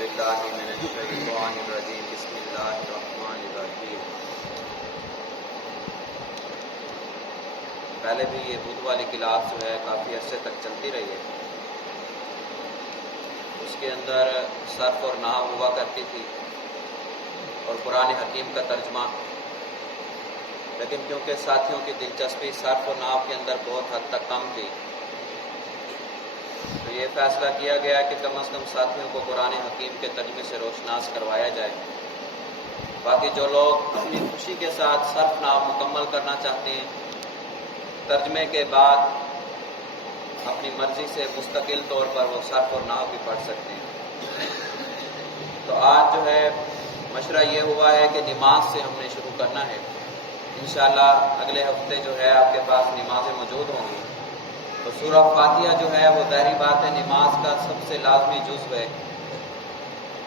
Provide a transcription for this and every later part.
باللہ من الشیطان الرجیم بسم اللہ الرحمن الرحیم۔ پہلے بھی یہ بدھ والی کلاس جو ہے کافی عرصے تک چلتی رہی ہے۔ اس کے اندر صرف اور نحو ہوا کرتی تھی اور قرآن حکیم کا ترجمہ، لیکن کیونکہ ساتھیوں کی دلچسپی صرف اور نحو کے اندر بہت حد تک کم تھی، تو یہ فیصلہ کیا گیا کہ کم از کم ساتھیوں کو قرآن حکیم کے ترجمے سے روشناس کروایا جائے۔ باقی جو لوگ اپنی خوشی کے ساتھ صرف نحو مکمل کرنا چاہتے ہیں، ترجمے کے بعد اپنی مرضی سے مستقل طور پر وہ صرف اور نحو بھی پڑھ سکتے ہیں۔ تو آج جو ہے مشورہ یہ ہوا ہے کہ نماز سے ہم نے شروع کرنا ہے۔ انشاءاللہ اگلے ہفتے جو ہے آپ کے پاس نمازیں موجود ہوں گی، تو سورہ فاتحہ جو ہے وہ ظاہری بات ہے نماز کا سب سے لازمی جزو ہے۔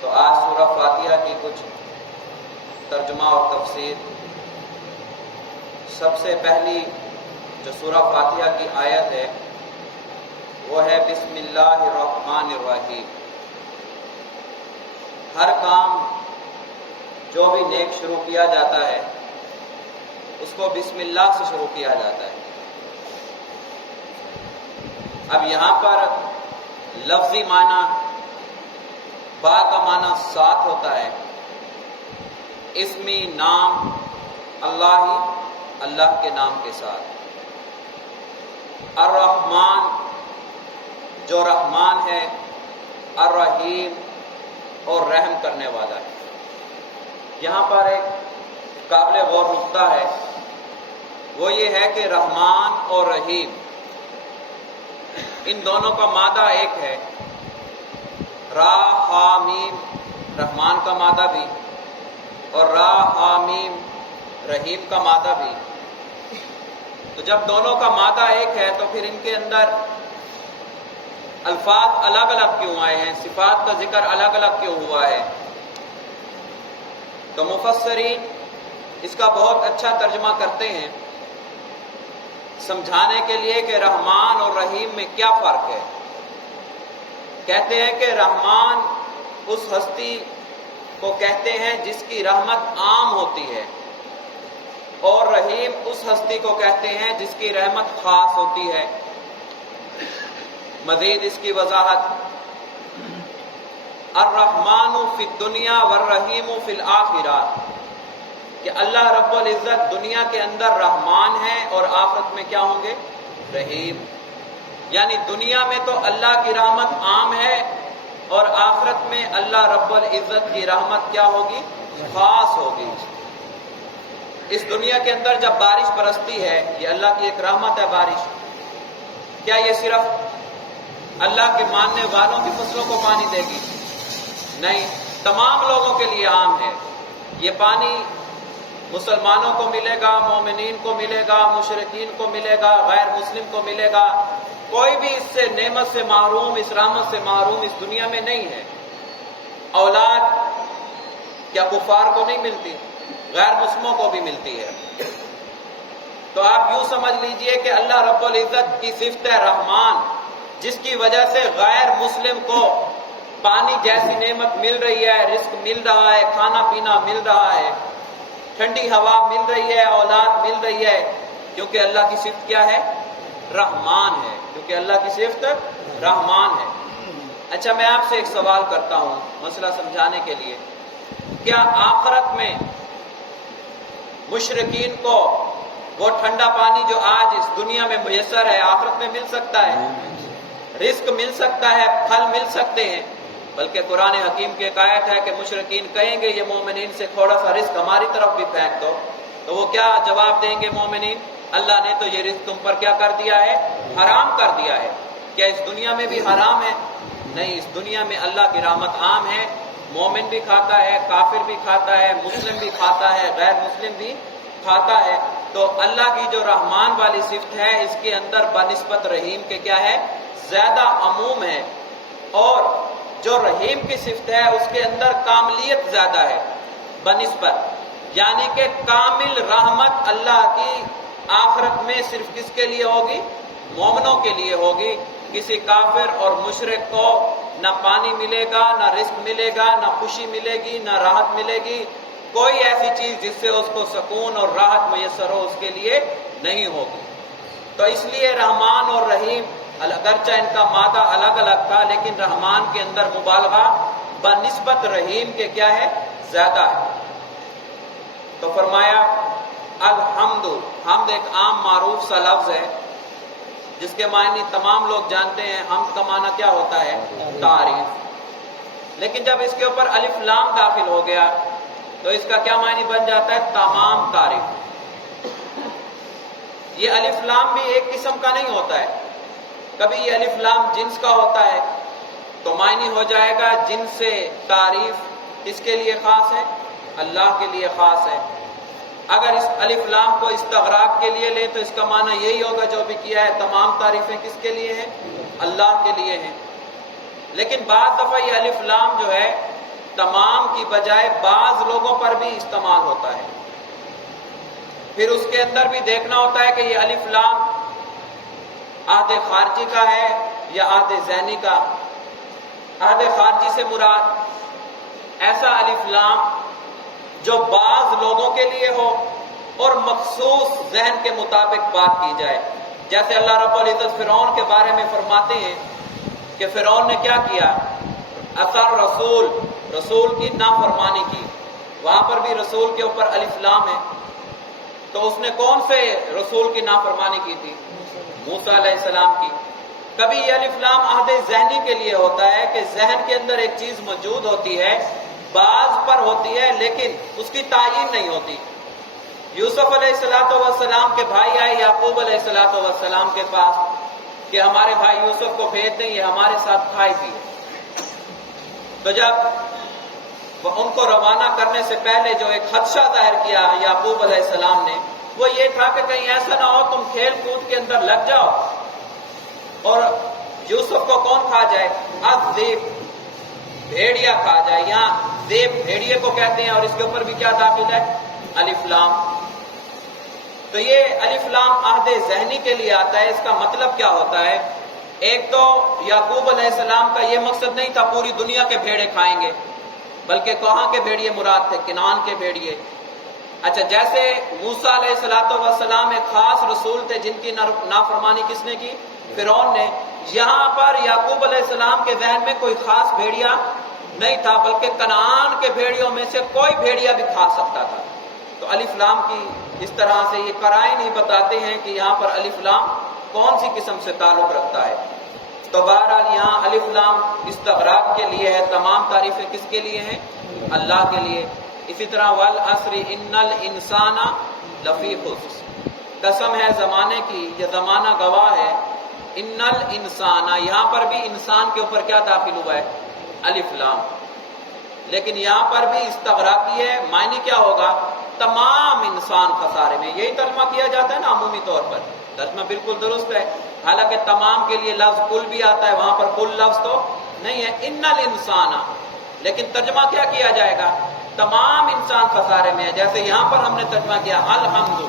تو آج سورہ فاتحہ کی کچھ ترجمہ اور تفسیر۔ سب سے پہلی جو سورہ فاتحہ کی آیت ہے وہ ہے بسم اللہ الرحمن الرحیم۔ ہر کام جو بھی نیک شروع کیا جاتا ہے اس کو بسم اللہ سے شروع کیا جاتا ہے۔ اب یہاں پر لفظی معنی با کا معنی ساتھ ہوتا ہے، اسمی نام اللہ کے نام کے ساتھ۔ الرحمن جو رحمان ہے، الرحیم اور رحم کرنے والا ہے۔ یہاں پر ایک قابل غور نقطہ ہے، وہ یہ ہے کہ رحمان اور رحیم ان دونوں کا مادہ ایک ہے۔ را ہا میم رحمان کا مادہ بھی اور را ہا میم رحیم کا مادہ بھی۔ تو جب دونوں کا مادہ ایک ہے تو پھر ان کے اندر الفاظ الگ الگ کیوں آئے ہیں، صفات کا ذکر الگ الگ کیوں ہوا ہے؟ تو مفسرین اس کا بہت اچھا ترجمہ کرتے ہیں سمجھانے کے لیے کہ رحمان اور رحیم میں کیا فرق ہے۔ کہتے ہیں کہ رحمان اس ہستی کو کہتے ہیں جس کی رحمت عام ہوتی ہے، اور رحیم اس ہستی کو کہتے ہیں جس کی رحمت خاص ہوتی ہے۔ مزید اس کی وضاحت، الرحمن فی الدنیا والرحیم فی الآخرہ، کہ اللہ رب العزت دنیا کے اندر رحمان ہے اور آخرت میں کیا ہوں گے؟ رحیم۔ یعنی دنیا میں تو اللہ کی رحمت عام ہے اور آخرت میں اللہ رب العزت کی رحمت کیا ہوگی؟ خاص ہوگی۔ اس دنیا کے اندر جب بارش برستی ہے، یہ اللہ کی ایک رحمت ہے بارش، کیا یہ صرف اللہ کے ماننے والوں کی فصلوں کو پانی دے گی؟ نہیں، تمام لوگوں کے لیے عام ہے۔ یہ پانی مسلمانوں کو ملے گا، مومنین کو ملے گا، مشرکین کو ملے گا، غیر مسلم کو ملے گا۔ کوئی بھی اس سے نعمت سے محروم، اس رحمت سے محروم اس دنیا میں نہیں ہے۔ اولاد کیا کفار کو نہیں ملتی؟ غیر مسلموں کو بھی ملتی ہے۔ تو آپ یوں سمجھ لیجئے کہ اللہ رب العزت کی صفت ہے رحمان، جس کی وجہ سے غیر مسلم کو پانی جیسی نعمت مل رہی ہے، رزق مل رہا ہے، کھانا پینا مل رہا ہے، ٹھنڈی ہوا مل رہی ہے، اولاد مل رہی ہے، کیونکہ اللہ کی صفت کیا ہے؟ رحمان ہے، کیونکہ اللہ کی صفت رحمان ہے۔ اچھا، میں آپ سے ایک سوال کرتا ہوں مسئلہ سمجھانے کے لیے، کیا آخرت میں مشرکین کو وہ ٹھنڈا پانی جو آج اس دنیا میں میسر ہے آخرت میں مل سکتا ہے؟ رزق مل سکتا ہے، پھل مل سکتے ہیں؟ بلکہ قرآن حکیم کی ایک آیت ہے کہ مشرکین کہیں گے یہ مومنین سے تھوڑا سا رزق ہماری طرف بھی پھینک دو، تو وہ کیا جواب دیں گے مومنین؟ اللہ نے تو یہ رزق تم پر کیا کر دیا ہے؟ حرام کر دیا ہے۔ کیا اس دنیا میں بھی حرام ہے؟ نہیں، اس دنیا میں اللہ کی رحمت عام ہے، مومن بھی کھاتا ہے، کافر بھی کھاتا ہے، مسلم بھی کھاتا ہے، غیر مسلم بھی کھاتا ہے۔ تو اللہ کی جو رحمان والی صفت ہے اس کے اندر بنسبت رحیم کے کیا ہے؟ زیادہ عموم ہے، اور جو رحیم کی صفت ہے اس کے اندر کاملیت زیادہ ہے بنسبت، یعنی کہ کامل رحمت اللہ کی آخرت میں صرف کس کے لیے ہوگی؟ مومنوں کے لیے ہوگی۔ کسی کافر اور مشرک کو نہ پانی ملے گا، نہ رزق ملے گا، نہ خوشی ملے گی، نہ راحت ملے گی، کوئی ایسی چیز جس سے اس کو سکون اور راحت میسر ہو اس کے لیے نہیں ہوگی۔ تو اس لیے رحمان اور رحیم اگرچہ ان کا مادہ الگ الگ تھا، لیکن رحمان کے اندر مبالغہ بنسبت رحیم کے کیا ہے؟ زیادہ ہے۔ تو فرمایا الحمد، حمد ایک عام معروف سا لفظ ہے جس کے معنی تمام لوگ جانتے ہیں۔ حمد کا معنی کیا ہوتا ہے؟ تعریف۔ لیکن جب اس کے اوپر الف لام داخل ہو گیا تو اس کا کیا معنی بن جاتا ہے؟ تمام تعریف۔ یہ الف لام بھی ایک قسم کا نہیں ہوتا ہے، کبھی یہ الف لام جنس کا ہوتا ہے تو معنی ہو جائے گا جنس سے تعریف کس کے لیے خاص ہے؟ اللہ کے لیے خاص ہے۔ اگر اس الف لام کو استغراق کے لیے لے تو اس کا معنی یہی ہوگا جو بھی کیا ہے تمام تعریفیں کس کے لیے ہیں؟ اللہ کے لیے ہیں۔ لیکن بعض دفعہ یہ الف لام جو ہے تمام کی بجائے بعض لوگوں پر بھی استعمال ہوتا ہے، پھر اس کے اندر بھی دیکھنا ہوتا ہے کہ یہ الف لام عہد خارجی کا ہے یا عہد ذہنی کا۔ عہد خارجی سے مراد ایسا الف لام جو بعض لوگوں کے لیے ہو اور مخصوص ذہن کے مطابق بات کی جائے، جیسے اللہ رب العزت فرعون کے بارے میں فرماتے ہیں کہ فرعون نے کیا کیا؟ اثر رسول، رسول کی نافرمانی کی۔ وہاں پر بھی رسول کے اوپر الف لام ہے، تو اس نے کون سے رسول کی نافرمانی کی تھی؟ موسیٰ علیہ السلام کی۔ کبھی یہ الف لام عہد ذہنی کے لیے ہوتا ہے کہ ذہن کے اندر ایک چیز موجود ہوتی ہے، بعض پر ہوتی ہے لیکن اس کی تعین نہیں ہوتی۔ یوسف علیہ السلام کے بھائی آئے یعقوب علیہ السلام کے پاس کہ ہمارے بھائی یوسف کو بھیج دیں، یہ ہمارے ساتھ کھائے پیے۔ تو جب وہ ان کو روانہ کرنے سے پہلے جو ایک خدشہ ظاہر کیا یعقوب علیہ السلام نے، وہ یہ تھا کہ کہیں ایسا نہ ہو تم کھیل کود کے اندر لگ جاؤ اور یوسف کو کون کھا جائے؟ الذئب، بھیڑیا کھا جائے۔ یہاں ذئب بھیڑیے کو کہتے ہیں اور اس کے اوپر بھی کیا داخل ہے؟ الف لام۔ تو یہ الف لام عہد ذہنی کے لیے آتا ہے۔ اس کا مطلب کیا ہوتا ہے؟ ایک تو یعقوب علیہ السلام کا یہ مقصد نہیں تھا پوری دنیا کے بھیڑے کھائیں گے، بلکہ کہاں کے بھیڑیے مراد تھے؟ کنعان کے بھیڑیے۔ اچھا، جیسے موسیٰ علیہ السلام ایک خاص رسول تھے جن کی نافرمانی کس نے کی؟ فرعون نے۔ یہاں پر یعقوب علیہ السلام کے ذہن میں کوئی خاص بھیڑیا نہیں تھا، بلکہ کنعان کے بھیڑیوں میں سے کوئی بھیڑیا بھی کھا سکتا تھا۔ تو الف لام کی اس طرح سے یہ قرائن ہی بتاتے ہیں کہ یہاں پر الف لام کون سی قسم سے تعلق رکھتا ہے۔ تو بہرحال یہاں الف لام استغراق کے لیے ہے، تمام تعریفیں کس کے لیے ہیں؟ اللہ کے لیے۔ اسی طرح والعصر ان الانسان لفی خسر، قسم ہے زمانے کی، یہ زمانہ گواہ ہے۔ ان الانسان، یہاں پر بھی انسان کے اوپر کیا داخل ہوا ہے؟ الف لام۔ لیکن یہاں پر بھی استغراقی ہے، معنی کیا ہوگا؟ تمام انسان خسارے میں۔ یہی ترجمہ کیا جاتا ہے نا عمومی طور پر، ترجمہ بالکل درست ہے۔ حالانکہ تمام کے لیے لفظ کل بھی آتا ہے، وہاں پر کل لفظ تو نہیں ہے، ان الانسان، لیکن ترجمہ کیا کیا جائے گا؟ تمام انسان خسارے میں ہے۔ جیسے یہاں پر ہم نے ترجمہ کیا الحمد،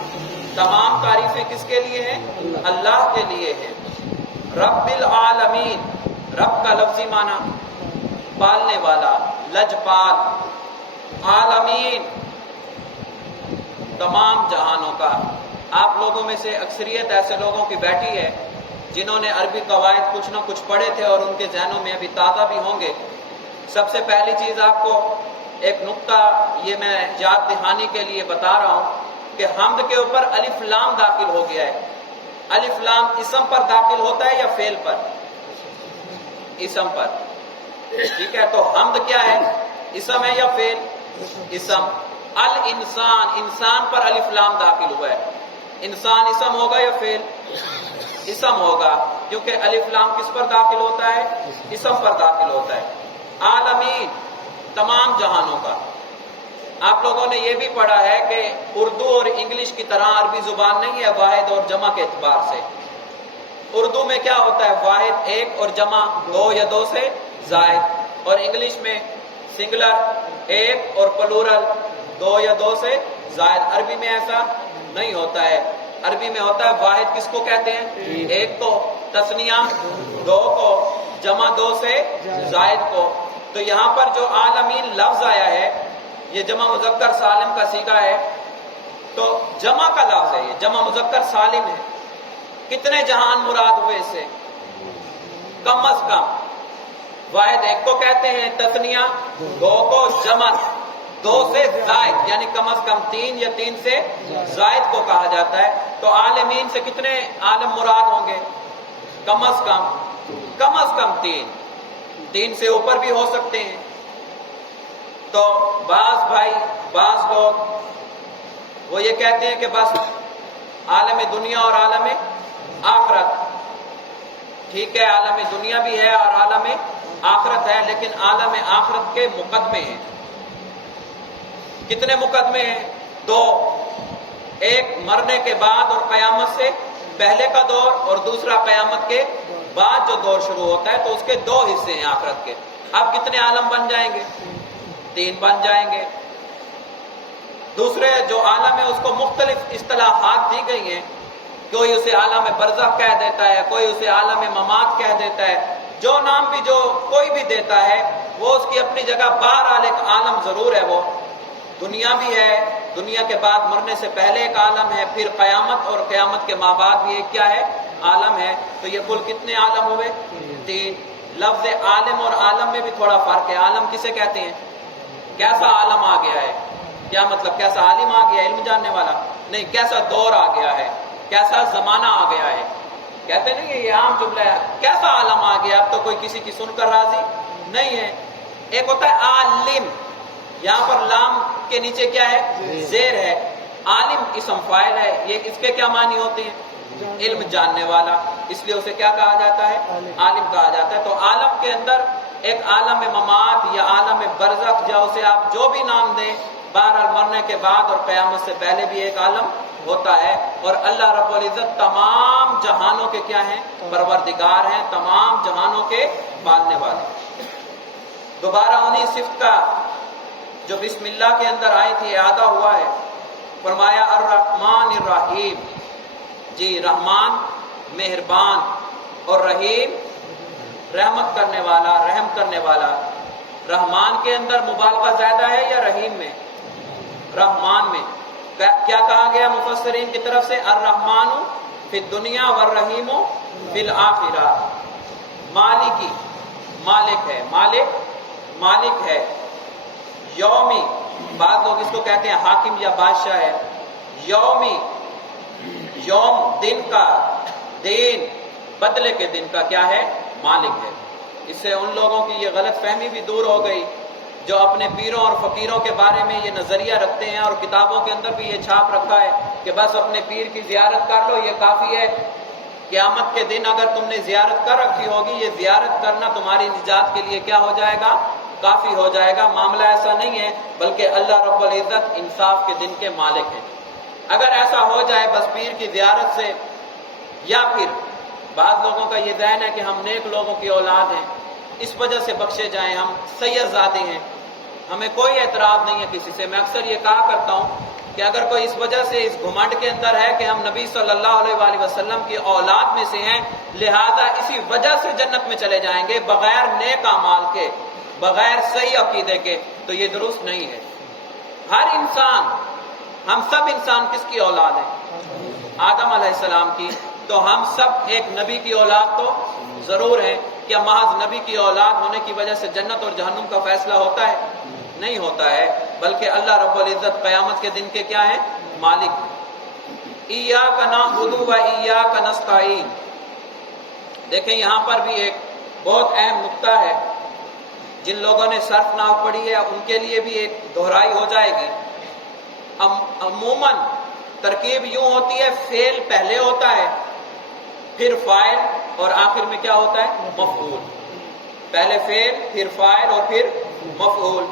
تمام تعریفیں کس کے لیے ہیں؟ اللہ کے لیے ہیں۔ رب العالمین، رب کا لفظی معنی پالنے والا، لجپال، عالمین تمام جہانوں کا۔ آپ لوگوں میں سے اکثریت ایسے لوگوں کی بیٹھی ہے جنہوں نے عربی قواعد کچھ نہ کچھ پڑھے تھے اور ان کے ذہنوں میں ابھی تازہ بھی ہوں گے۔ سب سے پہلی چیز آپ کو ایک نقطہ یہ میں یاد دہانی کے لیے بتا رہا ہوں کہ حمد کے اوپر الف لام داخل ہو گیا ہے۔ الف لام اسم پر داخل ہوتا ہے یا فعل پر؟ اسم پر۔ ٹھیک ہے، تو حمد کیا ہے؟ اسم ہے یا فعل؟ اسم۔ الانسان، انسان پر الف لام داخل ہوا ہے۔ انسان اسم ہوگا یا فعل؟ اسم ہوگا، کیونکہ الف لام کس پر داخل ہوتا ہے؟ اسم پر داخل ہوتا ہے۔ عالمین، تمام جہانوں کا۔ آپ لوگوں نے یہ بھی پڑھا ہے کہ اردو اور انگلش کی طرح عربی زبان نہیں ہے واحد اور جمع کے اعتبار سے۔ اردو میں کیا ہوتا ہے؟ واحد ایک اور جمع دو یا دو سے زائد، اور انگلش میں سنگلر ایک اور پلورل دو یا دو سے زائد۔ عربی میں ایسا نہیں ہوتا ہے، عربی میں ہوتا ہے واحد کس کو کہتے ہیں؟ ایک کو، تثنیہ دو کو، جمع دو سے زائد کو. تو یہاں پر جو عالمین لفظ آیا ہے یہ جمع مذکر سالم کا صیغہ ہے، تو جمع کا لفظ ہے، یہ جمع مذکر سالم ہے. کتنے جہان مراد ہوئے اس سے؟ کم از کم. واحد ایک کو کہتے ہیں تثنیہ، دو کو جمع، دو سے زائد یعنی کم از کم تین یا تین سے زائد کو کہا جاتا ہے. تو عالمین سے کتنے عالم مراد ہوں گے؟ کم از کم تین، تین سے اوپر بھی ہو سکتے ہیں. تو بعض لوگ وہ یہ کہتے ہیں کہ بس عالم دنیا اور عالم آخرت، ٹھیک ہے عالم دنیا بھی ہے اور عالم آخرت ہے، لیکن عالم آخرت کے مقدمے ہیں. کتنے مقدمے ہیں؟ دو. ایک مرنے کے بعد اور قیامت سے پہلے کا دور، اور دوسرا قیامت کے بعد جو دور شروع ہوتا ہے، تو اس کے دو حصے ہیں آخرت کے. اب کتنے عالم بن جائیں گے؟ تین بن جائیں گے. دوسرے جو عالم ہے اس کو مختلف اصطلاحات دی گئی ہیں. کوئی اسے عالم برزخ کہہ دیتا ہے، کوئی اسے عالم ممات کہہ دیتا ہے. جو نام بھی جو کوئی بھی دیتا ہے وہ اس کی اپنی جگہ. بہرحال ایک عالم ضرور ہے. وہ دنیا بھی ہے، دنیا کے بعد مرنے سے پہلے ایک عالم ہے، پھر قیامت اور قیامت کے ماں بعد بھی ایک کیا ہے؟ عالم ہے. تو یہ کل کتنے عالم ہوئے؟ تین. لفظ عالم اور عالم میں بھی تھوڑا فرق ہے. عالم کسے کہتے ہیں؟ کیسا عالم آ گیا ہے؟ کیا مطلب کیسا عالم آ گیا؟ علم جاننے والا نہیں، کیسا دور آ گیا ہے، کیسا زمانہ آ گیا ہے. کہتے نہیں یہ عام جملہ ہے، کیسا عالم آ گیا. اب تو کوئی کسی کی سن کر راضی نہیں ہے. ایک ہوتا ہے عالم، یہاں پر لام کے نیچے کیا ہے؟ زیر ہے. عالم اسم فاعل ہے. یہ اس کے کیا معنی ہوتے ہیں؟ علم جاننے والا. اس لیے اسے کیا کہا جاتا ہے؟ عالم کہا جاتا ہے. تو عالم کے اندر ایک عالم ممات یا عالم برزخ، یا اسے آپ جو بھی نام دیں، بہرحال مرنے کے بعد اور قیامت سے پہلے بھی ایک عالم ہوتا ہے. اور اللہ رب العزت تمام جہانوں کے کیا ہیں؟ پروردگار ہیں، تمام جہانوں کے پالنے والے. دوبارہ انہی صفت کا جو بسم اللہ کے اندر آئی تھی اعادہ ہوا ہے. فرمایا الرحمن الرحیم. جی رحمان مہربان، اور رحیم رحمت کرنے والا، رحم کرنے والا. رحمان کے اندر مبالغہ زیادہ ہے یا رحیم میں؟ رحمان میں. کیا کہا گیا مفسرین کی طرف سے؟ الرحمن فی الدنیا والرحیم فی الآخرہ. مالکی مالک ہے، مالک ہے. یومی، بعض لوگ اس کو کہتے ہیں حاکم یا بادشاہ ہے. یومی، یوم دن کا، دین بدلے کے دن کا کیا ہے؟ مالک ہے. اس سے ان لوگوں کی یہ غلط فہمی بھی دور ہو گئی جو اپنے پیروں اور فقیروں کے بارے میں یہ نظریہ رکھتے ہیں، اور کتابوں کے اندر بھی یہ چھاپ رکھا ہے کہ بس اپنے پیر کی زیارت کر لو، یہ کافی ہے. قیامت کے دن اگر تم نے زیارت کر رکھی ہوگی، یہ زیارت کرنا تمہاری نجات کے لیے کیا ہو جائے گا؟ کافی ہو جائے گا. معاملہ ایسا نہیں ہے، بلکہ اللہ رب العزت انصاف کے دن کے مالک ہیں. اگر ایسا ہو جائے بس پیر کی زیارت سے، یا پھر بعض لوگوں کا یہ ذہن ہے کہ ہم نیک لوگوں کی اولاد ہیں، اس وجہ سے بخشے جائیں، ہم سید زادے ہیں، ہمیں کوئی اعتراض نہیں ہے کسی سے. میں اکثر یہ کہا کرتا ہوں کہ اگر کوئی اس وجہ سے اس گھمنڈ کے اندر ہے کہ ہم نبی صلی اللہ علیہ وآلہ وسلم کی اولاد میں سے ہیں، لہذا اسی وجہ سے جنت میں چلے جائیں گے بغیر نیک اعمال کے، بغیر صحیح عقیدے کے، تو یہ درست نہیں ہے. ہر انسان، ہم سب انسان کس کی اولاد ہیں؟ آدم علیہ السلام کی. تو ہم سب ایک نبی کی اولاد تو ضرور ہیں. کیا محض نبی کی اولاد ہونے کی وجہ سے جنت اور جہنم کا فیصلہ ہوتا ہے؟ نہیں ہوتا ہے، بلکہ اللہ رب العزت قیامت کے دن کے کیا ہیں؟ مالک. ایاک نعبد و ایاک نستعین. دیکھیں یہاں پر بھی ایک بہت اہم نقطہ ہے. جن لوگوں نے صرف نحو پڑھی ہے ان کے لیے بھی ایک دہرائی ہو جائے گی. عموماً ترکیب یوں ہوتی ہے، فعل پہلے ہوتا ہے، پھر فاعل، اور آخر میں کیا ہوتا ہے؟ مفعول. پہلے فعل، پھر فاعل، اور پھر مفعول.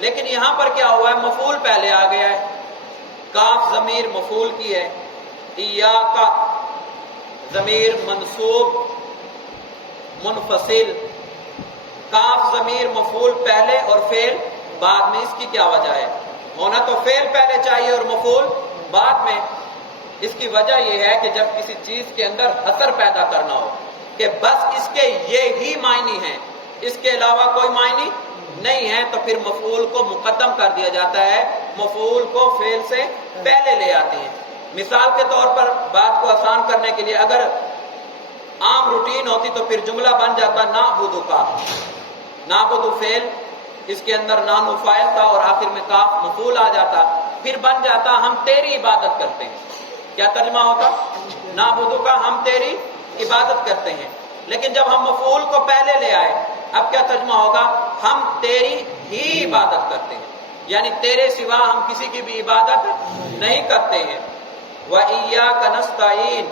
لیکن یہاں پر کیا ہوا ہے؟ مفعول پہلے آ گیا ہے. کاف ضمیر مفعول کی ہے. ایاک ضمیر منصوب منفصل. کاف ضمیر مفعول پہلے اور فعل بعد میں. اس کی کیا وجہ ہے؟ ہونا تو فعل پہلے چاہیے اور مفعول بعد میں. اس کی وجہ یہ ہے کہ جب کسی چیز کے اندر حصر پیدا کرنا ہو، کہ بس اس کے یہ ہی معنی ہیں، اس کے علاوہ کوئی معنی نہیں ہے، تو پھر مفعول کو مقدم کر دیا جاتا ہے، مفعول کو فعل سے پہلے لے آتے ہیں۔ مثال کے طور پر بات کو آسان کرنے کے لیے اگر عام روٹین ہوتی تو پھر جملہ بن جاتا نعبد کا، نعبد فعل، اس کے اندر نانو فاعل تھا اور آخر میں کاف مفعول آ جاتا، پھر بن جاتا ہم تیری عبادت کرتے ہیں۔ کیا ترجمہ ہوتا؟ نعبد کا، ہم تیری عبادت کرتے ہیں۔ لیکن جب ہم مفعول کو پہلے لے آئے، اب کیا ترجمہ ہوگا؟ ہم تیری ہی عبادت کرتے ہیں، یعنی تیرے سوا ہم کسی کی بھی عبادت نہیں کرتے ہیں۔ وَإِيَّاكَ نَسْتَعِينُ،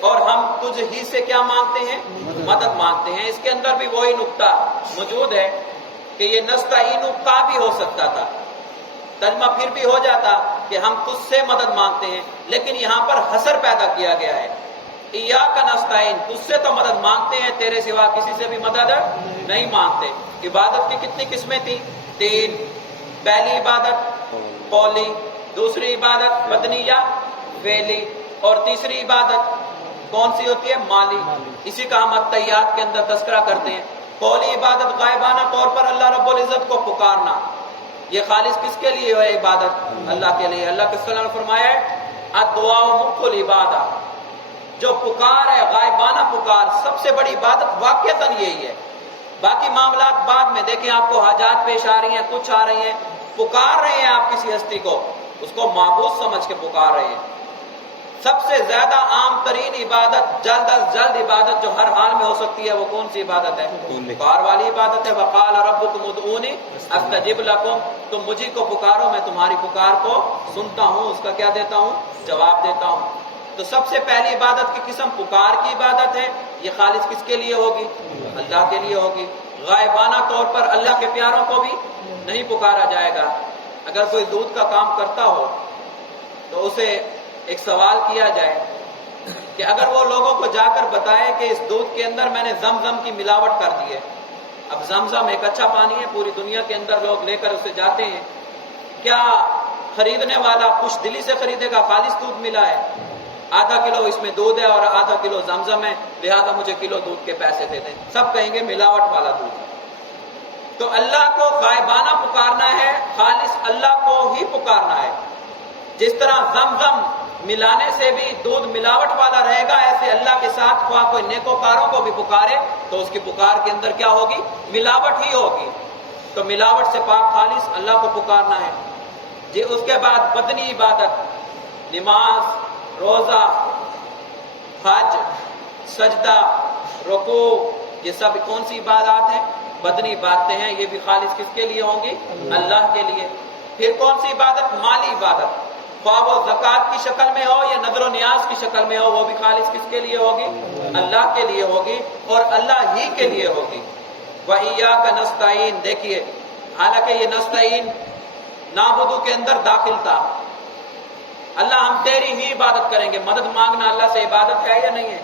اور ہم تجھ ہی سے کیا مانگتے ہیں؟ مدد مانگتے ہیں۔ اس کے اندر بھی وہی نقطہ موجود ہے کہ یہ نستعین کا بھی ہو سکتا تھا، ترجمہ پھر بھی ہو جاتا کہ ہم تجھ سے مدد مانگتے ہیں، لیکن یہاں پر حصر پیدا کیا گیا ہے۔ ایاک نستعین، تجھ سے تو مدد مانگتے ہیں، تیرے سوا کسی سے بھی مدد نہیں مانگتے۔ عبادت کی کتنی قسمیں تھیں؟ 3۔ پہلی عبادت قولی، دوسری عبادت بدنیہ فعلی، اور تیسری عبادت کون سی ہوتی ہے؟ مالی۔ اسی کا ہم التحیات کے اندر تذکرہ کرتے ہیں۔ قولی عبادت غائبانہ طور پر اللہ رب العزت کو پکارنا، یہ خالص کس کے لیے ہے عبادت؟ اللہ کے لیے۔ اللہ کے صلی اللہ علیہ وسلم نے فرمایا ہے الدعاء مخ العبادہ، جو پکار ہے غائبانہ پکار، سب سے بڑی عبادت واقعتاً یہی ہے۔ باقی معاملات بعد میں دیکھیں، آپ کو حاجات پیش آ رہی ہیں، کچھ آ رہی ہیں، پکار رہے ہیں آپ کسی ہستی کو، اس کو معبود سمجھ کے پکار رہے ہیں۔ سب سے زیادہ عام ترین عبادت، جلد از جلد عبادت جو ہر حال میں ہو سکتی ہے، وہ کون سی عبادت ہے؟ پکار والی عبادت ہے۔ وقال ربکم ادعونی استجب لکم، تم مجھے کو پکارو، میں تمہاری پکار کو سنتا ہوں، اس کا کیا دیتا ہوں؟ جواب دیتا ہوں۔ تو سب سے پہلی عبادت کی قسم پکار کی عبادت ہے، یہ خالص کس کے لیے ہوگی؟ اللہ کے لیے ہوگی۔ غائبانہ طور پر اللہ کے پیاروں کو بھی نہیں پکارا جائے گا۔ اگر کوئی دودھ کا کام کرتا ہو تو اسے ایک سوال کیا جائے کہ اگر وہ لوگوں کو جا کر بتائے کہ اس دودھ کے اندر میں نے زمزم کی ملاوٹ کر دی ہے، اب زمزم ایک اچھا پانی ہے، پوری دنیا کے اندر لوگ لے کر اسے جاتے ہیں، کیا خریدنے والا خوش دلی سے خریدے گا خالص دودھ ملا ہے؟ آدھا کلو اس میں دودھ ہے اور آدھا کلو زمزم ہے، لہذا مجھے کلو دودھ کے پیسے دے دیں، سب کہیں گے ملاوٹ والا دودھ ہے۔ تو اللہ کو غائبانہ پکارنا ہے، خالص اللہ کو ہی پکارنا ہے۔ جس طرح زمزم ملانے سے بھی دودھ ملاوٹ والا رہے گا، ایسے اللہ کے ساتھ خواہ کوئی نیکوکاروں کو بھی پکارے تو اس کی پکار کے اندر کیا ہوگی؟ ملاوٹ ہی ہوگی۔ تو ملاوٹ سے پاک خالص اللہ کو پکارنا ہے۔ جی اس کے بعد بدنی عبادت، نماز، روزہ، حج، سجدہ، رکوع، یہ سب کون سی عبادات ہیں؟ بدنی عبادتیں ہیں، یہ بھی خالص کس کے لیے ہوں گی؟ اللہ کے لیے۔ پھر کون سی عبادت؟ مالی عبادت، خواہ وہ زکوٰۃ کی شکل میں ہو یا نذر و نیاز کی شکل میں ہو، وہ بھی خالص کس کے لیے ہوگی؟ اللہ کے لیے ہوگی اور اللہ ہی کے لیے ہوگی۔ وَإِيَّاكَ نَسْتَعِينُ، دیکھیے حالانکہ یہ نستعین نعبدو کے اندر داخل تھا، اللہ ہم تیری ہی عبادت کریں گے، مدد مانگنا اللہ سے عبادت ہے یا نہیں ہے؟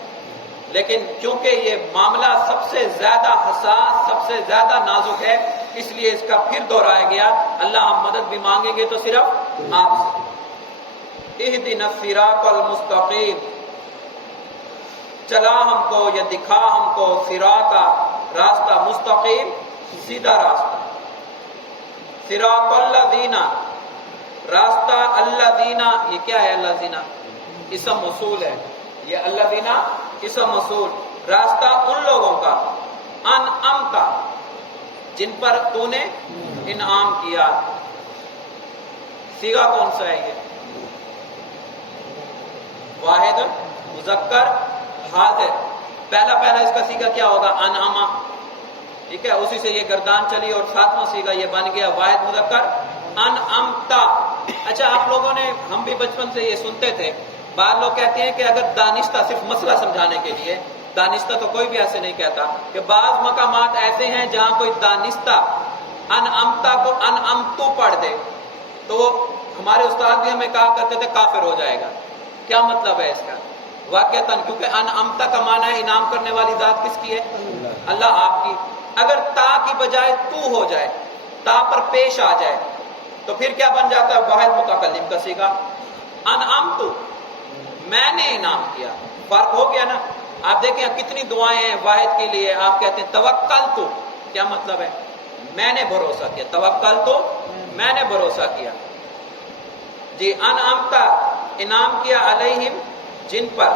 لیکن چونکہ یہ معاملہ سب سے زیادہ حساس، سب سے زیادہ نازک ہے، اس لیے اس کا پھر دہرایا گیا، اللہ ہم مدد بھی مانگیں گے تو صرف آپ سے۔ اہدنا الصراط المستقیم، چلا ہم کو یا دکھا ہم کو صراط راستہ، مستقیم سیدھا راستہ، صراط الذین راستہ، الذین یہ کیا ہے؟ الذین اسم موصول ہے، یہ الذین اسم موصول، راستہ ان لوگوں کا انعمت جن پر تو نے انعام کیا۔ صیغہ کون سا ہے؟ یہ واحد مذکر حاضر، پہلا اس کا صیغہ کیا ہوگا؟ انعما، ٹھیک ہے، اسی سے یہ گردان چلی اور ساتواں صیغہ یہ بن گیا واحد مذکر انعمتا۔ اچھا آپ لوگوں نے، ہم بھی بچپن سے یہ سنتے تھے، بعض لوگ کہتے ہیں کہ اگر دانستہ صرف مسئلہ سمجھانے کے لیے، دانستہ تو کوئی بھی ایسے نہیں کہتا، کہ بعض مقامات ایسے ہیں جہاں کوئی دانستہ انعمتا کو انعمتو پڑھ دے تو وہ ہمارے استاد بھی ہمیں کہا کرتے تھے کافر ہو جائے گا۔ کیا مطلب ہے اس کا؟ واقعتاً کیونکہ انعمتا کا معنی ہے انعام کرنے والی ذات کس کی ہے؟ اللہ آپ کی۔ اگر تا کی بجائے تو ہو جائے، تا پر پیش آ جائے تو پھر کیا بن جاتا ہے؟ واحد متکلم کا صیغہ۔ انعمتو، میں نے انعام کیا، فرق ہو گیا نا۔ آپ دیکھیں کتنی دعائیں ہیں واحد کے لیے. آپ کہتے ہیں توکلت، کیا مطلب ہے؟ میں نے بھروسہ کیا. توکلت، میں نے بھروسہ کیا. جی انعمت، انعام کیا علیہم، جن پر.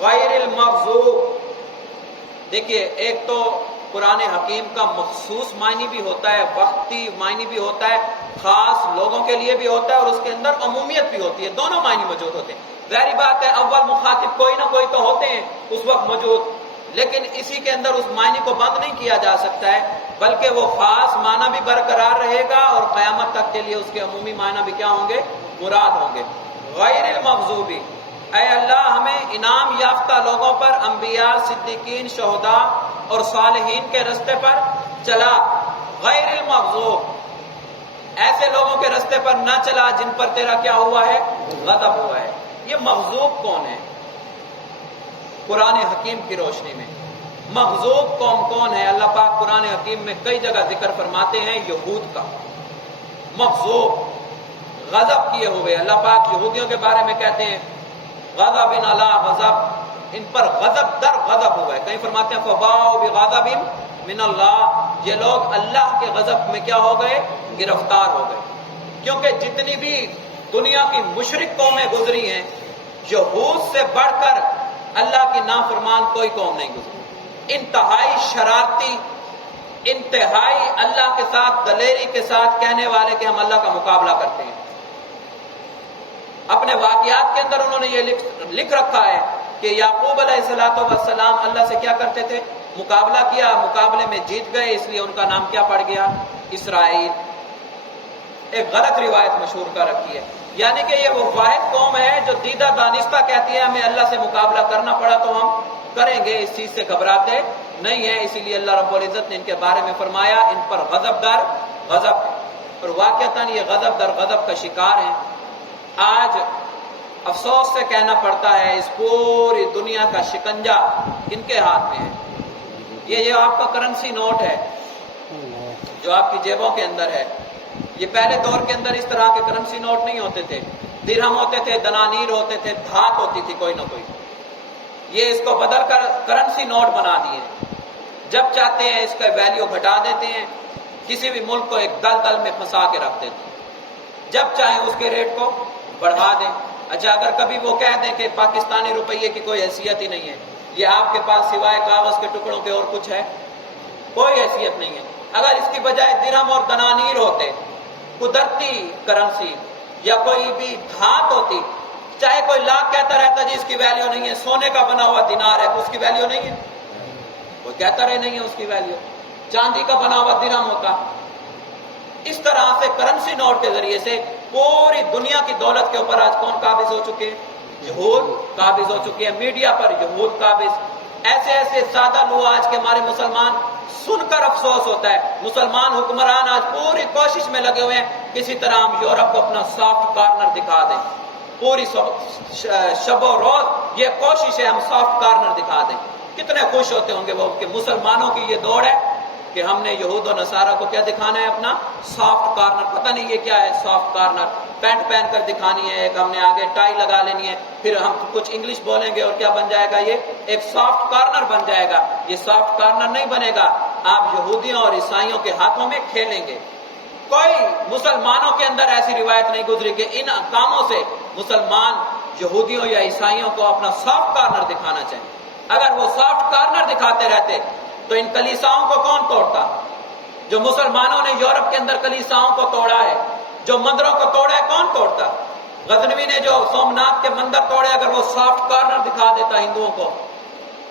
غیر المغضوب، دیکھیے ایک تو قرآن حکیم کا مخصوص معنی بھی ہوتا ہے، وقتی معنی بھی ہوتا ہے، خاص لوگوں کے لیے بھی ہوتا ہے، اور اس کے اندر عمومیت بھی ہوتی ہے. دونوں معنی موجود ہوتے ہیں. ظاہری بات ہے اول مخاطب کوئی نہ کوئی تو ہوتے ہیں اس وقت موجود، لیکن اسی کے اندر اس معنی کو بند نہیں کیا جا سکتا ہے، بلکہ وہ خاص معنی بھی برقرار رہے گا اور قیامت تک کے لیے اس کے عمومی معنی بھی کیا ہوں گے؟ مراد ہوں گے. غیر المغضوبی، اے اللہ ہمیں انعام یافتہ لوگوں پر، انبیاء، صدیقین، شہداء اور صالحین کے رستے پر چلا. غیر المغضوب، ایسے لوگوں کے رستے پر نہ چلا جن پر تیرا کیا ہوا ہے؟ غضب ہوا ہے. یہ مغضوب کون ہے قرآن حکیم کی روشنی میں؟ مغضوب قوم کون ہے؟ اللہ پاک قرآن حکیم میں کئی جگہ ذکر فرماتے ہیں یہود کا. مغضوب غضب کیے ہوئے. اللہ پاک یہودیوں کے بارے میں کہتے ہیں غضب علی غضب، ان پر غضب در غضب ہوا ہے. کہیں فرماتے ہیں فباؤ بغضب من اللہ، یہ لوگ اللہ کے غضب میں کیا ہو گئے؟ گرفتار ہو گئے. کیونکہ جتنی بھی دنیا کی مشرک قومیں گزری ہیں، یہود سے بڑھ کر اللہ کی نافرمان کوئی قوم نہیں گزری. انتہائی شرارتی، انتہائی اللہ کے ساتھ دلیری کے ساتھ کہنے والے کہ ہم اللہ کا مقابلہ کرتے ہیں. اپنے واقعات کے اندر انہوں نے یہ لکھ رکھا ہے کہ یعقوب علیہ السلام اللہ سے کیا کرتے تھے؟ مقابلہ کیا، مقابلے میں جیت گئے، اس لیے ان کا نام کیا پڑ گیا؟ اسرائیل. ایک غلط روایت مشہور کر رکھی ہے، یعنی کہ یہ وہ واحد قوم ہے جو دیدہ دانستہ کہتی ہے ہمیں اللہ سے مقابلہ کرنا پڑا تو ہم کریں گے، اس چیز سے گھبراتے نہیں ہیں. اسی لیے اللہ رب العزت نے ان کے بارے میں فرمایا ان پر غضب در غضب ہے، اور واقعتاً یہ غضب در غضب کا شکار ہیں. آج افسوس سے کہنا پڑتا ہے اس پوری دنیا کا شکنجہ کن کے ہاتھ میں ہے؟ یہ آپ کا کرنسی نوٹ ہے جو آپ کی جیبوں کے اندر ہے. یہ پہلے دور کے اندر اس طرح کے کرنسی نوٹ نہیں ہوتے تھے. درہم ہوتے تھے، دنانیر ہوتے تھے، دھات ہوتی تھی کوئی نہ کوئی. یہ اس کو بدل کر کرنسی نوٹ بنا دیے. جب چاہتے ہیں اس کا ویلیو گھٹا دیتے ہیں، کسی بھی ملک کو ایک دلدل میں پھنسا کے رکھ دیتے ہیں، جب چاہیں اس کے ریٹ کو بڑھا دیں. اچھا اگر کبھی وہ کہہ دیں کہ پاکستانی روپیے کی کوئی حیثیت ہی نہیں ہے، یہ آپ کے پاس سوائے کاغذ کے ٹکڑوں کے اور کچھ ہے؟ کوئی حیثیت نہیں ہے. اگر اس کی بجائے درہم اور دنانیر ہوتے، قدرتی کرنسی یا کوئی بھی دھات ہوتی، چاہے کوئی لاکھ کہتا رہتا جی اس کی ویلیو نہیں ہے، سونے کا بنا ہوا دینار ہے تو اس کی ویلیو نہیں ہے، کوئی کہتا رہے نہیں ہے اس کی ویلیو. چاندی کا بنا ہوا درہم ہوتا. اس طرح سے کرنسی نوٹ کے ذریعے سے پوری دنیا کی دولت کے اوپر آج کون قابض ہو چکے ہیں؟ یہود قابض ہو چکے ہیں. میڈیا پر یہود قابض. ایسے ایسے سادہ لوگ آج کے ہمارے مسلمان، سن کر افسوس ہوتا ہے، مسلمان حکمران آج پوری کوشش میں لگے ہوئے ہیں کسی طرح ہم یورپ کو اپنا سافٹ کارنر دکھا دیں. پوری شب و روز یہ کوشش ہے ہم سافٹ کارنر دکھا دیں. کتنے خوش ہوتے ہوں گے وہ کہ مسلمانوں کی یہ دوڑ ہے کہ ہم نے یہود و نصارہ کو کیا دکھانا ہے؟ اپنا سافٹ کارنر. پتہ نہیں یہ کیا ہے سافٹ کارنر؟ پینٹ پہن کر دکھانی ہے، ایک ہم نے آگے ٹائی لگا لینی ہے، پھر ہم کچھ انگلش بولیں گے اور کیا بن جائے گا؟ یہ ایک سافٹ کارنر بن جائے گا. یہ سافٹ کارنر نہیں بنے گا، آپ یہودیوں اور عیسائیوں کے ہاتھوں میں کھیلیں گے. کوئی مسلمانوں کے اندر ایسی روایت نہیں گزری کہ ان کاموں سے مسلمان یہودیوں یا عیسائیوں کو اپنا سافٹ کارنر دکھانا چاہیں. اگر وہ سافٹ کارنر دکھاتے رہتے تو ان کلیساؤں کو کون توڑتا؟ جو مسلمانوں نے یورپ کے اندر کلیساؤں کو توڑا ہے، جو مندروں کو توڑا ہے، کون توڑتا؟ غزنوی نے جو سومناتھ کے مندر توڑے، اگر وہ سافٹ کارنر دکھا دیتا ہندوؤں کو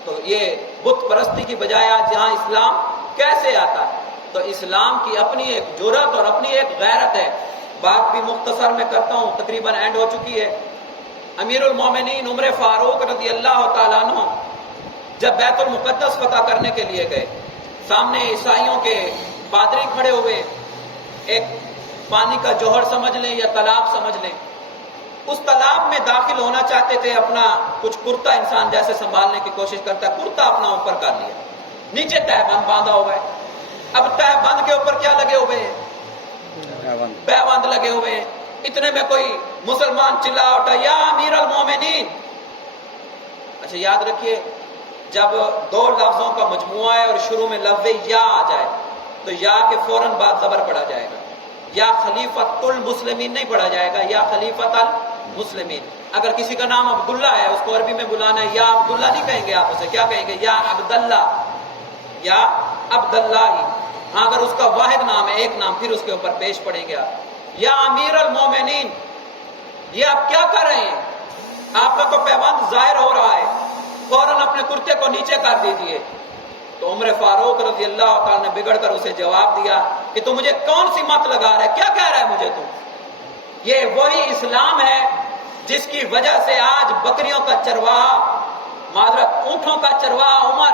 تو یہ بت پرستی کی بجائے آج یہاں اسلام کیسے آتا؟ تو اسلام کی اپنی ایک جرأت اور اپنی ایک غیرت ہے. بات بھی مختصر میں کرتا ہوں، تقریباً اینڈ ہو چکی ہے. امیر المومنین عمر فاروق رضی اللہ تعالیٰ عنہ جب بیت المقدس فتح کرنے کے لیے گئے، سامنے عیسائیوں کے پادری کھڑے ہوئے، ایک پانی کا جوہر سمجھ لیں یا تالاب سمجھ لیں، اس تالاب میں داخل ہونا چاہتے تھے. اپنا کچھ کرتا انسان جیسے سنبھالنے کی کوشش کرتا ہے، کرتا اپنا اوپر کر لیا، نیچے تہ بند باندھا ہوا ہے. اب تہ بند کے اوپر کیا لگے ہوئے ہیں؟ بہ بند لگے ہوئے ہیں. اتنے میں کوئی مسلمان چلا اٹھا یا امیر المومنین. اچھا یاد رکھیے جب دو لفظوں کا مجموعہ ہے اور شروع میں لفظ یا آ جائے تو یا کے فوراً بعد زبر پڑا جائے گا. یا خلیفۃ المسلمین نہیں پڑھا جائے گا، یا خلیفۃ المسلمین. اگر کسی کا نام عبداللہ ہے، اس کو عربی میں بلانا ہے، یا عبداللہ نہیں کہیں گے آپ اسے، کیا کہیں گے؟ یا عبداللہ، یا عبداللہ ہی. ہاں اگر اس کا واحد نام ہے، ایک نام، پھر اس کے اوپر پیش پڑیں گے آپ، یا امیر المومنین. یہ آپ کیا کر رہے ہیں؟ آپ کا تو پیوند ظاہر ہو رہا ہے، فوراً اپنے کرتے کو نیچے کر دیجیے. تو عمر فاروق رضی اللہ تعالیٰ نے بگڑ کر اسے جواب دیا کہ تو مجھے کون سی مت لگا رہا ہے، کیا کہہ رہا ہے مجھے تو؟ یہ وہی اسلام ہے جس کی وجہ سے آج بکریوں کا چرواہا، معذرت اونٹوں کا چرواہا عمر،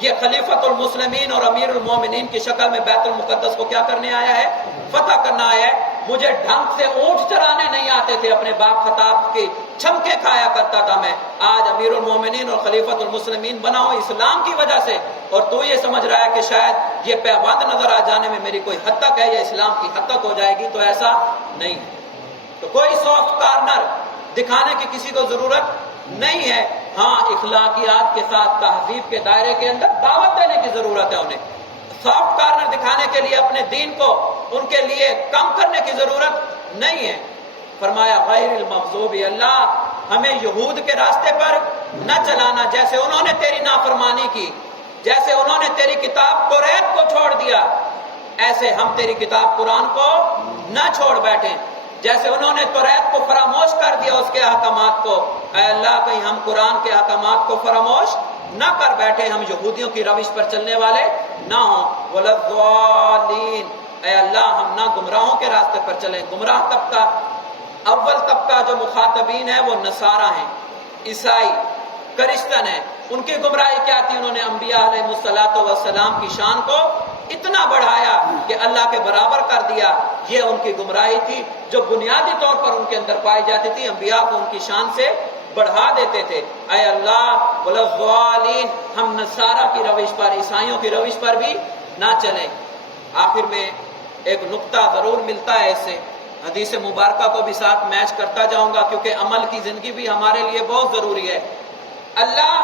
یہ خلیفۃ المسلمین اور امیر المومنین کی شکل میں بیت المقدس کو کیا کرنے آیا ہے؟ فتح کرنا آیا ہے. مجھے ڈھنگ سے اونٹ چرانے نہیں آتے تھے، اپنے باپ خطاب کی چھمکے کھایا کرتا تھا میں. آج امیر المومنین اور خلیفۃ المسلمین بنا ہوں اسلام کی وجہ سے، اور تو یہ سمجھ رہا ہے کہ شاید یہ پیوند نظر آ جانے میں میری کوئی حد تک ہے یا اسلام کی حد تک ہو جائے گی. تو ایسا نہیں ہے. تو کوئی سافٹ کارنر دکھانے کی کسی کو ضرورت نہیں ہے. ہاں اخلاقیات کے ساتھ تہذیب کے دائرے کے اندر دعوت دینے کی ضرورت ہے انہیں. سافٹ کارنر دکھانے کے لیے اپنے دین کو ان کے لیے کم کرنے کی ضرورت نہیں ہے. فرمایا غیر المغضوب، اللہ ہمیں یہود کے راستے پر نہ چلانا، جیسے انہوں نے تیری نافرمانی کی، جیسے انہوں نے تیری کتاب توریت کو چھوڑ دیا، ایسے ہم تیری کتاب قرآن کو نہ چھوڑ بیٹھیں. جیسے انہوں نے توریت کو فراموش کر دیا، اس کے احکامات کو، اے اللہ کہیں ہم قرآن کے احکامات کو فراموش نہ کر بیٹھے، ہم یہودیوں کی روش پر چلنے والے نہ ہوں. وَلَضَّالِّينَ، اے اللہ ہم نہ گمراہوں کے راستے پر چلیں. گمراہ طبقہ، اول طبقہ جو مخاطبین ہے وہ نصارہ ہیں، عیسائی، کرسچن ہیں. ان کی گمراہی کیا تھی؟ انہوں نے انبیاء علیہ السلام کی شان کو اتنا بڑھایا کہ اللہ کے برابر کر دیا. یہ ان کی گمراہی تھی جو بنیادی طور پر ان کے اندر پائی جاتی تھی. انبیاء کو ان کی شان سے بڑھا دیتے تھے. اے اللہ والضالین، ہم نصارہ کی روش پر، عیسائیوں کی روش پر بھی نہ چلیں. آخر میں ایک نقطہ ضرور ملتا ہے اس سے، حدیث مبارکہ کو بھی ساتھ میچ کرتا جاؤں گا کیونکہ عمل کی زندگی بھی ہمارے لیے بہت ضروری ہے. اللہ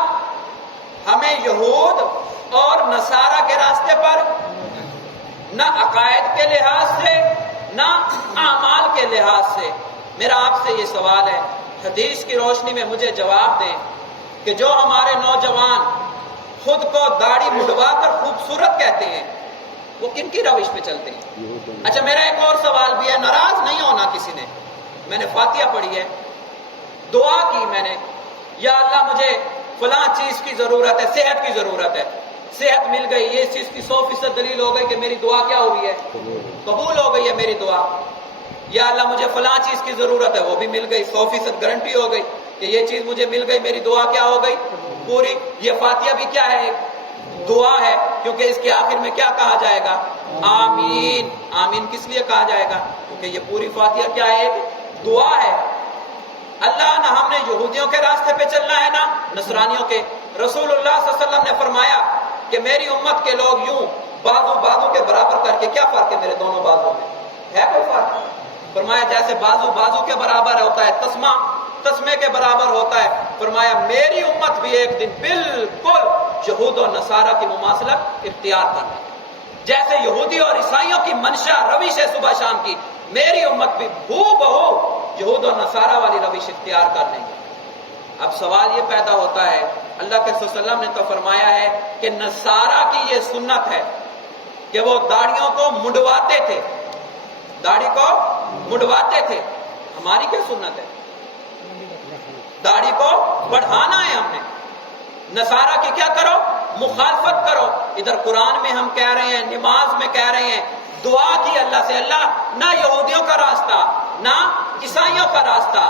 ہمیں یہود اور نصارہ کے راستے پر نہ عقائد کے لحاظ سے نہ اعمال کے لحاظ سے. میرا آپ سے یہ سوال ہے، حدیث کی روشنی میں مجھے جواب دیں کہ جو ہمارے نوجوان خود کو داڑھی مڈوا کر خوبصورت کہتے ہیں، وہ کن کی روش پہ چلتے ہیں؟ اچھا میرا ایک اور سوال بھی ہے، ناراض نہیں ہونا کسی نے. میں نے فاتحہ پڑھی ہے، دعا کی میں نے، یا اللہ مجھے فلاں چیز کی ضرورت ہے، صحت کی ضرورت ہے، صحت مل گئی، یہ اس چیز کی 100% دلیل ہو گئی کہ میری دعا کیا ہوئی ہے؟ قبول ہو گئی ہے میری دعا. یا اللہ مجھے فلاں چیز کی ضرورت ہے، وہ بھی مل گئی، 100% گارنٹی ہو گئی کہ یہ چیز مجھے مل گئی، میری دعا کیا ہو گئی؟ پوری. یہ فاتحہ بھی کیا ہے؟ ایک دعا ہے، کیونکہ اس کے آخر میں کیا کہا جائے گا؟ آمین. آمین کس لیے کہا جائے گا؟ کیونکہ یہ پوری فاتحہ کیا ہے؟ ایک دعا ہے. اللہ نہ ہم نے یہودیوں کے راستے پہ چلنا ہے نہ نصرانیوں کے. رسول اللہ صلی اللہ علیہ وسلم نے فرمایا کہ میری امت کے لوگ یوں بازو بازو کے برابر کر کے، کیا فرق ہے میرے دونوں بازو میں؟ ہے کوئی فرق؟ فرمایا جیسے بازو بازو کے برابر ہوتا ہے، تسمہ تسمے کے برابر ہوتا ہے. فرمایا میری امت بھی ایک دن بالکل یہود و نصارہ کی مماثلت اختیار کرنا. جیسے یہودی اور عیسائیوں کی منشا روش ہے صبح شام کی، میری امت بھی ہو بہو یہود و نصارہ والی روش اختیار کر لیں گے. اب سوال یہ پیدا ہوتا ہے، اللہ کے رسول صلی اللہ علیہ وسلم نے تو فرمایا ہے کہ نصارہ کی یہ سنت ہے کہ وہ داڑھیوں کو منڈواتے تھے، داڑھی کو منڈواتے تھے. ہماری کیا سنت ہے؟ داڑھی کو بڑھانا ہے ہم نے. نصارہ کی کیا کرو؟ مخالفت کرو. ادھر قرآن میں ہم کہہ رہے ہیں، نماز میں کہہ رہے ہیں، دعا کی اللہ سے، اللہ نہ یہودیوں کا راستہ نہ عیسائیوں کا راستہ.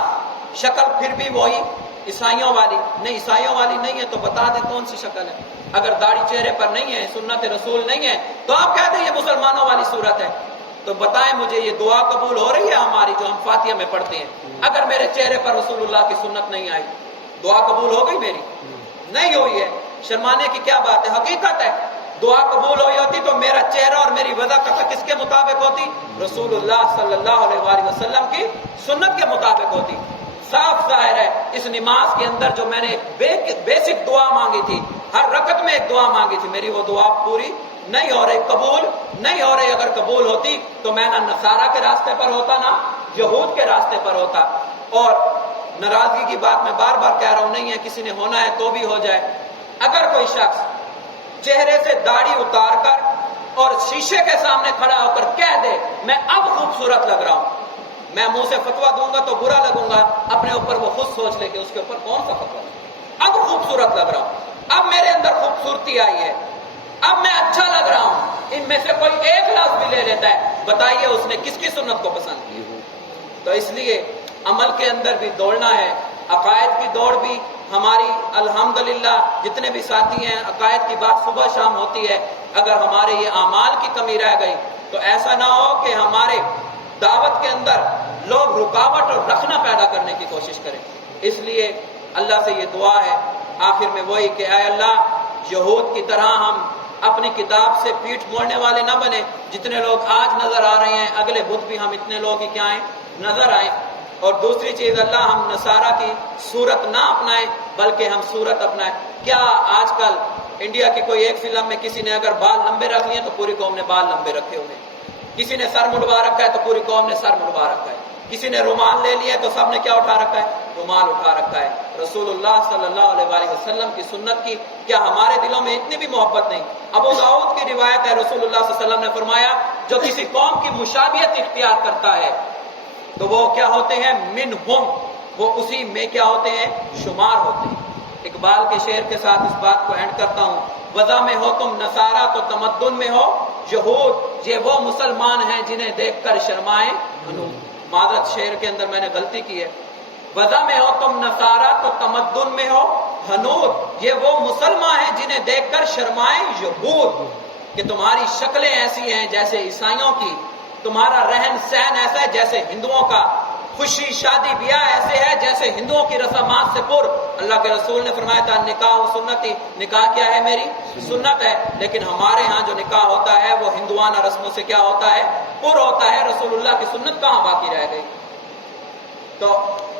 شکل پھر بھی وہی عیسائیوں والی نہیں، عیسائیوں والی نہیں ہے تو بتا دیں کون سی شکل ہے. اگر داڑھی چہرے پر نہیں ہے، سنت رسول نہیں ہے، تو آپ کہتے ہیں یہ مسلمانوں والی صورت ہے. تو بتائیں مجھے یہ دعا قبول ہو رہی ہے ہماری جو ہم فاتحہ میں پڑھتے ہیں؟ اگر میرے چہرے پر رسول اللہ کی سنت نہیں آئی، دعا قبول ہو گئی میری؟ نہیں ہوئی ہے. شرمانے کی کیا بات ہے؟ حقیقت ہے. دعا قبول ہوئی ہوتی تو میرا چہرہ اور میری وضاحت کس کے مطابق ہوتی؟ رسول اللہ صلی اللہ علیہ وآلہ وسلم کی سنت کے مطابق ہوتی. صاف ظاہر ہے اس نماز کے اندر جو میں نے بیسک دعا مانگی تھی ہر رکعت میں ایک دعا مانگی تھی، میری وہ دعا پوری نہیں ہو رہی، قبول نہیں ہو رہی، اگر قبول ہوتی تو میں نہ نصارہ کے راستے پر ہوتا نہ یہود کے راستے پر ہوتا۔ اور ناراضگی کی بات میں بار بار کہہ رہا ہوں، نہیں ہے کسی نے ہونا ہے تو بھی ہو جائے۔ اگر کوئی شخص چہرے سے داڑھی اتار کر اور شیشے کے سامنے کھڑا ہو کر کہہ دے میں اب خوبصورت لگ رہا ہوں، میں منہ سے فتویٰ دوں گا تو برا لگوں گا، اپنے اوپر وہ خود سوچ لے کہ اس کے اوپر کون سا فتویٰ ہے۔ اب خوبصورت لگ رہا ہوں، اب میرے اندر خوبصورتی آئی ہے، اب میں اچھا لگ رہا ہوں۔ ان میں سے کوئی ایک لفظ بھی لے لیتا ہے، بتائیے اس نے کس کی سنت کو پسند کی؟ تو اس لیے عمل کے اندر بھی دوڑنا ہے، عقائد کی دوڑ بھی ہماری الحمدللہ جتنے بھی ساتھی ہیں، عقائد کی بات صبح شام ہوتی ہے۔ اگر ہمارے یہ اعمال کی کمی رہ گئی تو ایسا نہ ہو کہ ہمارے دعوت کے اندر لوگ رکاوٹ اور رکھنا پیدا کرنے کی کوشش کریں۔ اس لیے اللہ سے یہ دعا ہے آخر میں وہی کہ اے اللہ، یہود کی طرح ہم اپنی کتاب سے پیٹھ موڑنے والے نہ بنے۔ جتنے لوگ آج نظر آ رہے ہیں اگلے بدھ بھی ہم اتنے لوگ ہی کیا آئیں نظر آئیں۔ اور دوسری چیز، اللہ ہم نصارہ کی صورت نہ اپنائیں بلکہ ہم صورت اپنائیں۔ کیا آج کل انڈیا کی کوئی ایک فلم میں کسی نے اگر بال لمبے رکھ لیے تو پوری قوم نے بال لمبے رکھے ہوئے، کسی نے سر مڈوا رکھا ہے تو پوری قوم نے سر مڈوا رکھا ہے، کسی نے رومال لے لیا ہے تو سب نے کیا اٹھا رکھا ہے؟ رومال اٹھا رکھا ہے۔ رسول اللہ صلی اللہ علیہ وآلہ وسلم کی سنت کی کیا ہمارے دلوں میں اتنی بھی محبت نہیں؟ ابو داؤد کی روایت ہے، رسول اللہ صلی اللہ علیہ وسلم نے فرمایا جو کسی قوم کی مشابہت اختیار کرتا ہے تو وہ کیا ہوتے ہیں؟ منہم، وہ اسی میں کیا ہوتے ہیں؟ شمار ہوتے ہیں۔ اقبال کے شعر کے ساتھ اس بات کو اینڈ کرتا ہوں، وضع میں ہو تم نصارہ تو تمدن میں ہو یہود، یہ وہ مسلمان ہیں جنہیں دیکھ کر شرمائیں ہنود۔ معذرت شعر کے اندر میں نے غلطی کی ہے، وضع میں ہو تم نصارہ تو تمدن میں ہو ہنود، یہ وہ مسلمان ہیں جنہیں دیکھ کر شرمائیں یہود، کہ تمہاری شکلیں ایسی ہیں جیسے عیسائیوں کی، تمہارا رہن سہن ایسا ہے جیسے ہندوؤں کا، خوشی شادی بیاہ ایسے ہے جیسے ہندوؤں کی رسومات سے پر۔ اللہ کے رسول نے فرمایا تھا نکاح و سنتی، نکاح کیا ہے؟ میری سنت ہے۔ لیکن ہمارے ہاں جو نکاح ہوتا ہے وہ ہندوانہ رسموں سے کیا ہوتا ہے؟ پر ہوتا ہے۔ رسول اللہ کی سنت کہاں باقی رہ گئی؟ تو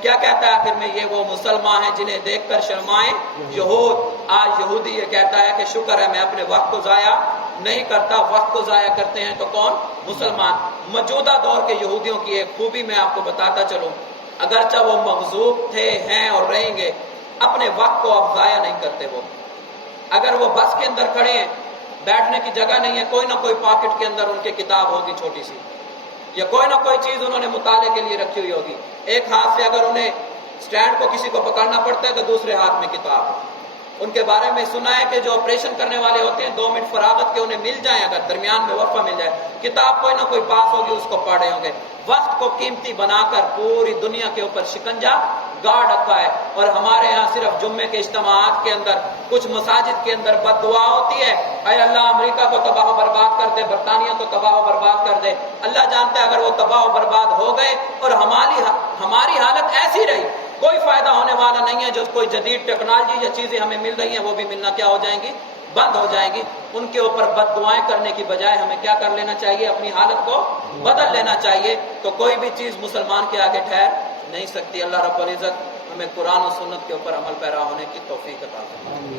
کیا کہتا ہے آخر میں؟ یہ وہ مسلمان ہیں جنہیں دیکھ کر شرمائیں یہود۔ آج یہودی یہ کہتا ہے کہ شکر ہے میں اپنے وقت کو ضائع نہیں کرتا، وقت کو ضائع کرتے ہیں تو کون؟ مسلمان۔ موجودہ دور کے یہودیوں کی ایک خوبی میں آپ کو بتاتا چلوں، اگرچہ وہ مغضوب تھے، ہیں اور رہیں گے، اپنے وقت کو اب ضائع نہیں کرتے۔ وہ اگر وہ بس کے اندر کھڑے ہیں، بیٹھنے کی جگہ نہیں ہے، کوئی نہ کوئی پاکٹ کے اندر ان کے کتاب ہوگی چھوٹی سی، یا کوئی نہ کوئی چیز انہوں نے مطالعے کے لیے رکھی ہوئی ہوگی۔ ایک ہاتھ سے اگر انہیں سٹینڈ کو کسی کو پکڑنا پڑتا ہے تو دوسرے ہاتھ میں کتاب۔ ان کے بارے میں سنا ہے کہ جو آپریشن کرنے والے ہوتے ہیں 2 منٹ فراغت کے انہیں مل جائیں، اگر درمیان میں وقفہ مل جائے، کتاب کوئی نہ کوئی پاس ہوگی، اس کو پڑھ رہے ہوں گے۔ وقت کو قیمتی بنا کر پوری دنیا کے اوپر شکنجا گاڑ رکھا ہے۔ اور ہمارے یہاں صرف جمعے کے اجتماعات کے اندر، کچھ مساجد کے اندر بد دعا ہوتی ہے، اے اللہ امریکہ کو تباہ و برباد کر دے، برطانیہ کو تباہ و برباد کر دے۔ اللہ جانتا ہے اگر وہ تباہ و برباد ہو گئے اور ہماری حالت ایسی رہی، کوئی فائدہ ہونے والا نہیں ہے۔ جو کوئی جدید ٹیکنالوجی یا چیزیں ہمیں مل رہی ہیں وہ بھی ملنا کیا ہو جائیں گی؟ بند ہو جائیں گی۔ ان کے اوپر بد دعائیں کرنے کی بجائے ہمیں کیا کر لینا چاہیے؟ اپنی حالت کو بدل لینا چاہیے۔ تو کوئی بھی چیز مسلمان کے آگے ٹھہر نہیں سکتی۔ اللہ رب العزت ہمیں قرآن و سنت کے اوپر عمل پیرا ہونے کی توفیق عطا فرمائے۔